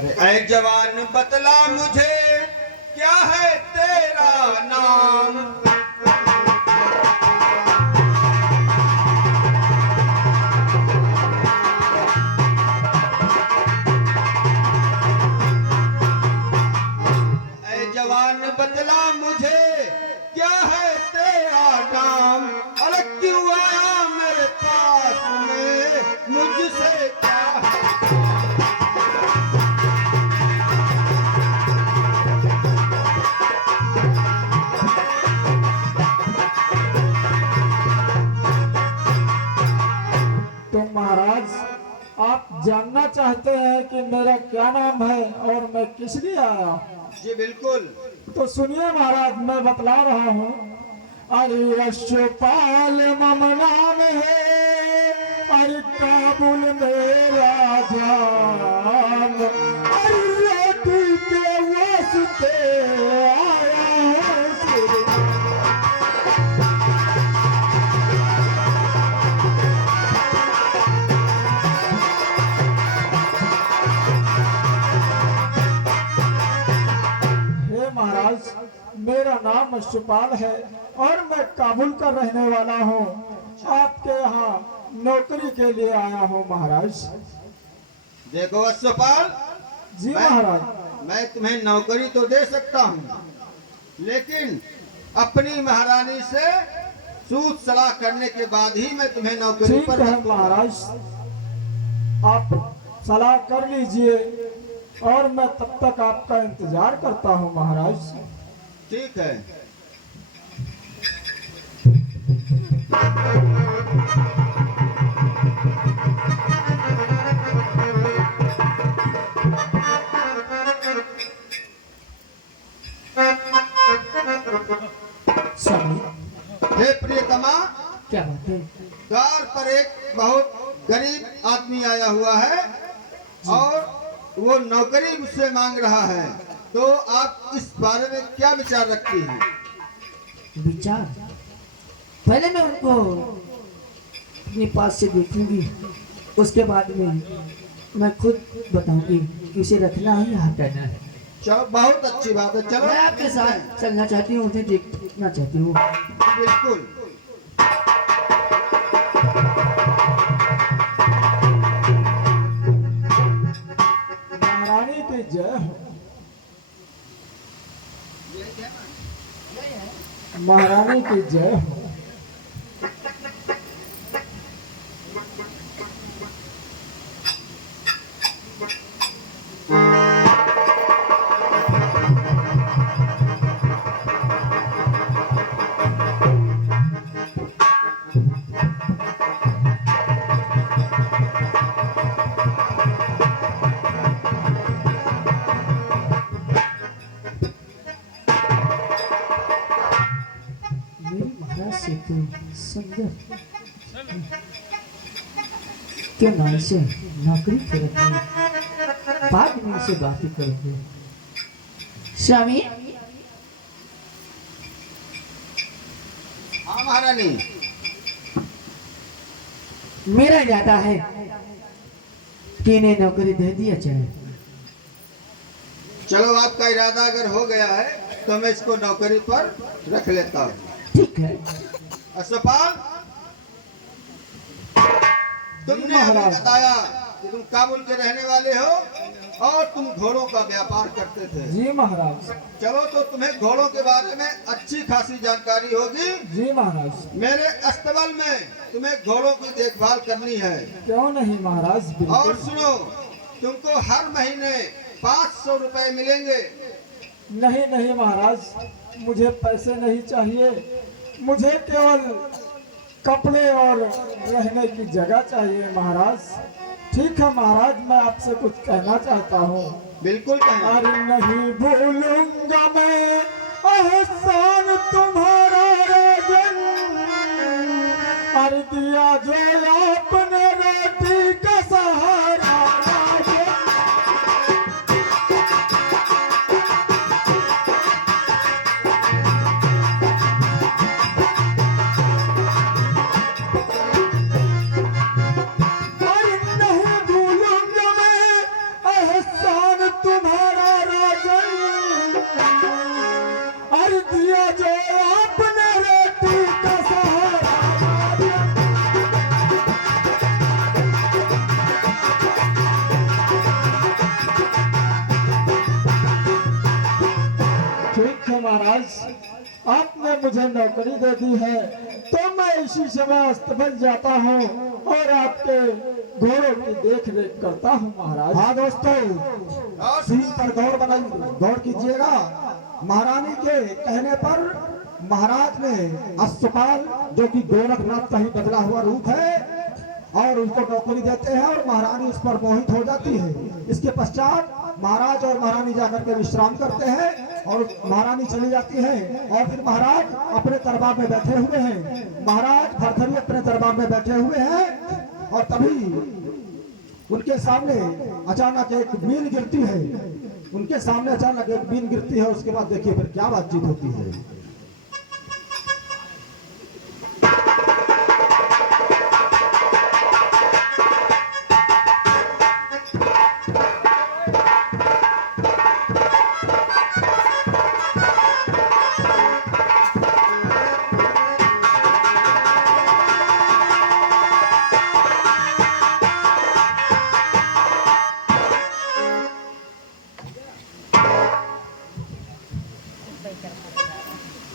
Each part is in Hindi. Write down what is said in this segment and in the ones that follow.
अरे ऐ जवान बतला मुझे क्या है तेरा नाम। ऐ जवान बतला मुझे क्या है तेरा नाम। अरे क्यों आया मेरे पास में मुझसे क्या है। तो महाराज आप जानना चाहते हैं कि मेरा क्या नाम है और मैं किस लिए आया हूँ? जी बिल्कुल। तो सुनिए महाराज, मैं बतला रहा हूँ। अरे अश्वपाल मम नाम है, अरे काबुल मेरा ध्यान, अरे रोटी के वास्ते आया हूँ श्री। महाराज मेरा नाम अश्वपाल है और मैं काबुल का रहने वाला हूँ। आपके यहाँ नौकरी के लिए आया हूँ महाराज। देखो अश्वपाल जी महाराज। मैं तुम्हें नौकरी तो दे सकता हूँ, लेकिन अपनी महारानी से सूद सलाह करने के बाद ही मैं तुम्हें नौकरी ठीक पर है रखूंगा। महाराज, आप सलाह कर लीजिए और मैं तब तक आपका इंतजार करता हूँ महाराज। ठीक है। स्वामी हे प्रियतमा, क्या बात है? द्वार पर एक बहुत गरीब आदमी आया हुआ है और वो नौकरी मुझसे मांग रहा है, तो आप इस बारे में क्या विचार रखती हैं? विचार पहले मैं उनको अपने पास से देखूंगी, उसके बाद में मैं खुद बताऊंगी कि उसे रखना है या हटाना है। चलो बहुत अच्छी बात है। चलो मैं आपके साथ चलना चाहती हूँ, उन्हें देखना चाहती हूँ। बिल्कुल। महारानी की जय हो। महारानी की जय हो। से तो सुंदर क्यों ना इसे नौकरी करेंगे, बाद में इसे बातें करेंगे। स्वामी हाँ महारानी। मेरा इरादा है कि इन्हें नौकरी दे दिया जाए। चलो आपका इरादा अगर हो गया है तो मैं इसको नौकरी पर रख लेता हूँ। ठीक है। अश्वपाल, तुमने अभी बताया कि तुम काबुल के रहने वाले हो और तुम घोड़ों का व्यापार करते थे। जी महाराज। चलो तो तुम्हें घोड़ों के बारे में अच्छी खासी जानकारी होगी। जी महाराज। मेरे अस्तबल में तुम्हें घोड़ों की देखभाल करनी है। क्यों नहीं महाराज, बिल्कुल। और सुनो, तुमको हर महीने 500 रुपए मिलेंगे। नहीं नहीं महाराज, मुझे पैसे नहीं चाहिए, मुझे केवल कपड़े और रहने की जगह चाहिए महाराज। ठीक है महाराज, मैं आपसे कुछ कहना चाहता हूँ। बिल्कुल कहें। अरे नहीं भूलूंगा मैं एहसान तुम्हारा राजन, अरे दिया जो आपने रोटी का सहारा राजन। महाराज, आपने मुझे नौकरी दे दी है तो मैं इसी समय अस्तबल जाता हूँ और आपके घोड़ों की देख रेख करता हूँ महाराज। हाँ दोस्तों, और सीन पर गौर कीजिएगा। महारानी के कहने पर महाराज ने अश्वपाल, जो कि गोरखनाथ का ही बदला हुआ रूप है, और उसको नौकरी देते हैं और महारानी उस पर मोहित हो जाती है। इसके पश्चात महाराज और महारानी जाकर के विश्राम करते हैं और महारानी चली जाती है और फिर महाराज अपने दरबार में बैठे हुए हैं। महाराज भरथरी अपने दरबार में बैठे हुए हैं और तभी उनके सामने अचानक एक बीन गिरती है। उनके सामने अचानक एक बीन गिरती है। उसके बाद देखिए फिर क्या बातचीत होती है।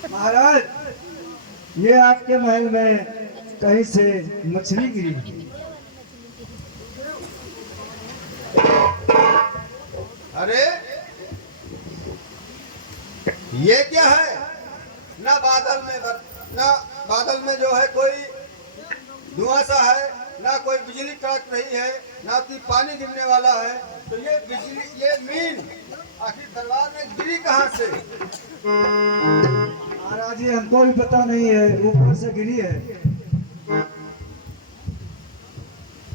महाराज, ये आपके महल में कहीं से मछली गिरी। अरे ये क्या है? ना बादल में जो है कोई धुआं सा है, ना कोई बिजली कड़क रही है, ना कोई पानी गिरने वाला है। तो ये बिजली, ये मीन आखिर दरबार में गिरी कहाँ से? महाराज जी, हमको भी पता नहीं है, ऊपर से गिरी है।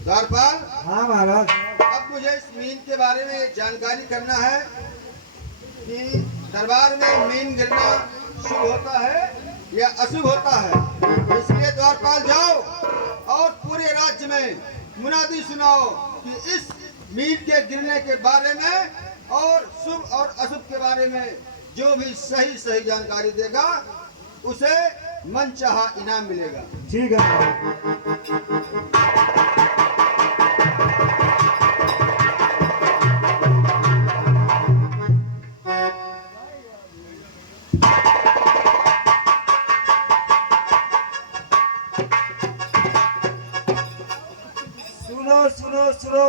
द्वारपाल, हाँ महाराज। अब मुझे इस मीन के बारे में जानकारी करना है कि दरबार में मीन गिरना शुभ होता है या अशुभ होता है। इसलिए द्वारपाल जाओ और पूरे राज्य में मुनादी सुनाओ कि इस मीन के गिरने के बारे में और शुभ और अशुभ के बारे में जो भी सही जानकारी देगा उसे मनचाहा इनाम मिलेगा। ठीक है। सुनो सुनो सुनो,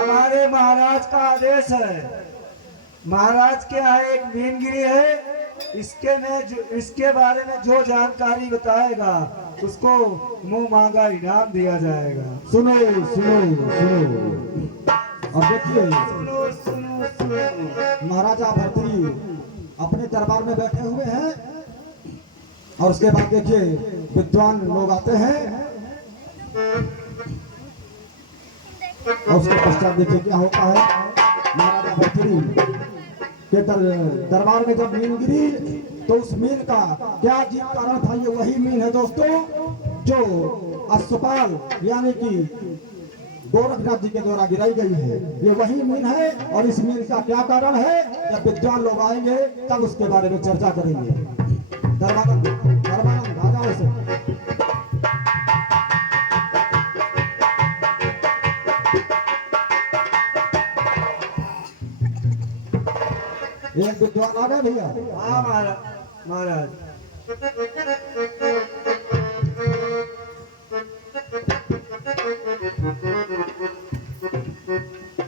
हमारे महाराज का आदेश है। महाराज के यहाँ एक मीन गिरी है। इसके बारे में जो जानकारी बताएगा उसको मुंह मांगा इनाम दिया जाएगा। सुनो सुनो सुनो, अब देखिए, सुनो सुनो सुनो। महाराजा भरतरी अपने दरबार में बैठे हुए हैं और उसके बाद देखिए विद्वान लोग आते हैं और उसके पश्चात देखिए क्या होता है। महाराजा भरतरी के दरबार में जब मीन गिरी तो उस मीन का क्या जीत कारण था? ये वही मीन है दोस्तों जो अश्वपाल यानी कि गोरखनाथ जी के द्वारा गिराई गई है। ये वही मीन है और इस मीन का क्या कारण है, जब विद्वान लोग आएंगे तब उसके बारे में चर्चा करेंगे। दरबार राजाओं से एक विद्वान आ गए भैया। हाँ महाराज।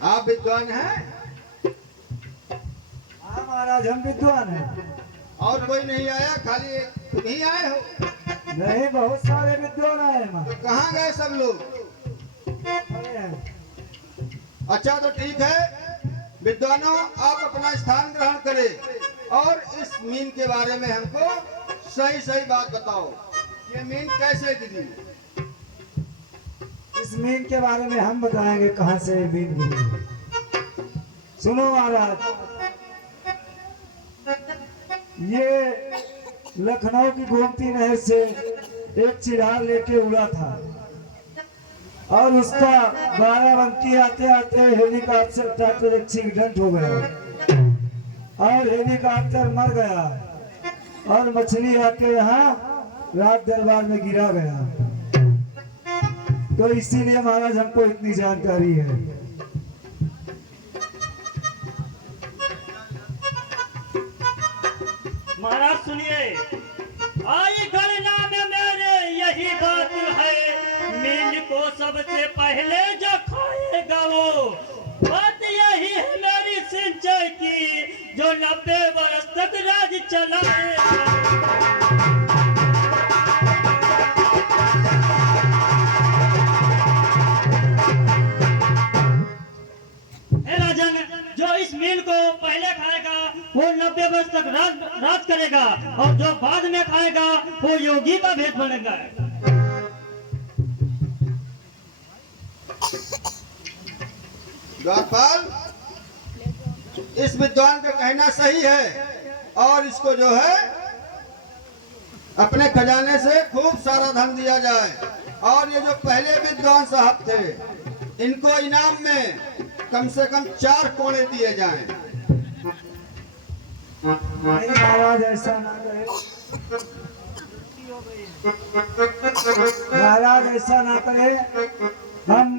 आप विद्वान हैं? हाँ महाराज, हम विद्वान हैं। और कोई नहीं आया? खाली तुम ही आए हो? नहीं, बहुत सारे विद्वान आए हैं। तो कहाँ गए सब लोग? अच्छा तो ठीक है विद्वानों, आप अपना स्थान ग्रहण करें और इस मीन के बारे में हमको सही बात बताओ। ये मीन कैसे गिरी? इस मीन के बारे में हम बताएंगे कहां से मीन गिरी। सुनो महाराज, ये लखनऊ की गोमती नहर से एक चिराग लेके उड़ा था और उसका बाराबंकी आते आते हेलीकॉप्टर एक्सीडेंट हो गया और हेलीकॉप्टर मर गया और मछली आके यहाँ रात दरबार में गिरा गया। तो इसीलिए महाराज हमको इतनी जानकारी है। महाराज सुनिए, आई गणना में मेरे यही बात है, मीन को सबसे पहले जो खाएगा वो, बात यही है मेरी सिंचाई की, जो 90 वर्ष तक राज चलाएगा। राजन, जो इस मील को पहले खाएगा वो 90 वर्ष तक राज करेगा, और जो बाद में खाएगा वो योगी का भेद बनेगा। द्वारपाल, इस विद्वान का कहना सही है, और इसको जो है अपने खजाने से खूब सारा धन दिया जाए, और ये जो पहले विद्वान साहब थे इनको इनाम में कम से कम 4 कोड़े दिए जाएं। नहीं महाराज, ऐसा ना करें महाराज, ऐसा ना करें। हम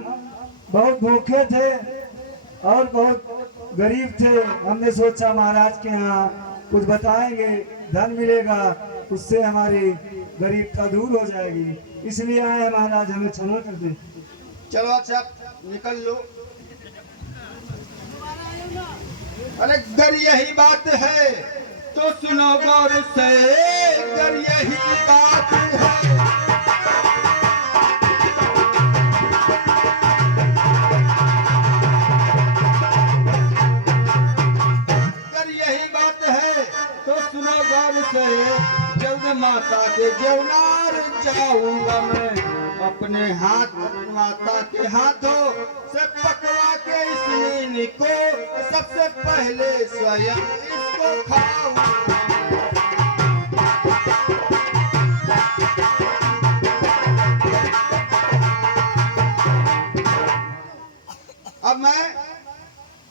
बहुत भूखे थे और बहुत गरीब थे, हमने सोचा महाराज के यहाँ कुछ बताएंगे, धन मिलेगा, उससे हमारी गरीबता दूर हो जाएगी, इसलिए आए महाराज, हमें क्षमा कर दे। चलो अच्छा निकल लो। अरे अगर यही बात है तो सुनो गौर से, अगर यही बात है, अगर यही बात है तो सुनो गौर से, जल्द माता के जवनार जाऊंगा मैं, अपने हाथ माता के हाथों से पकवा के इस मीन को सबसे पहले स्वयं इसको खाऊंगा। अब मैं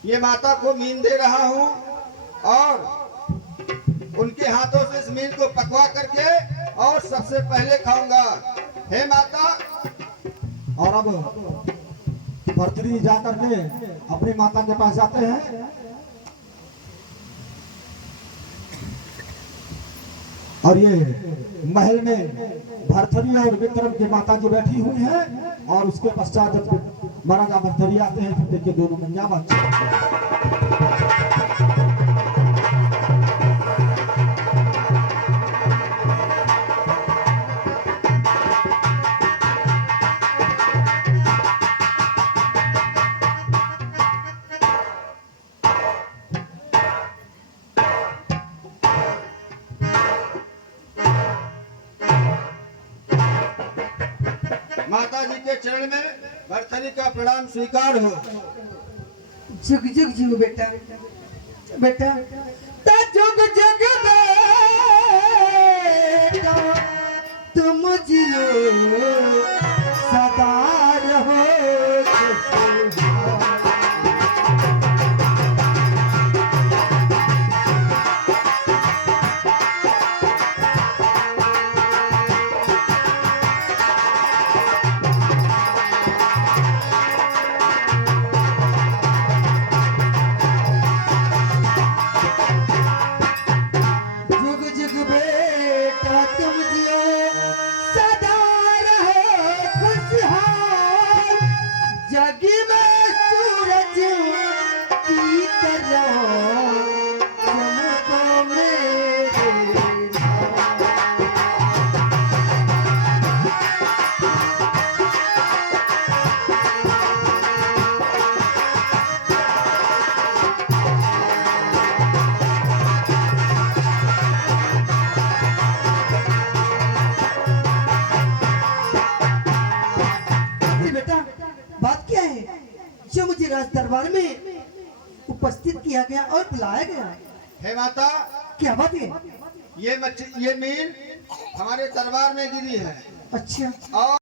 ये माता को मीन दे रहा हूँ, और उनके हाथों से इस मीन को पकवा करके और सबसे पहले खाऊंगा। हे माता, और अब भर्तृहरि जा करके अपनी माता के पास जाते हैं, और ये महल में भर्तृहरि और विक्रम की माता जी बैठी हुई हैं, और उसके पश्चात जब महाराजा भर्तृहरि आते हैं तो देखिए दोनों में क्या बात है। माता जी के चरण में भर्तृहरि का प्रणाम स्वीकार हो। जुग जुग जुग बेटा, बेटा ता जुग जुग बेटा, तुम जियो सदा रहो राज दरबार में उपस्थित किया गया और बुलाया गया। हे माता, क्या बात है? ये मीन हमारे दरबार में गिरी है। अच्छा। और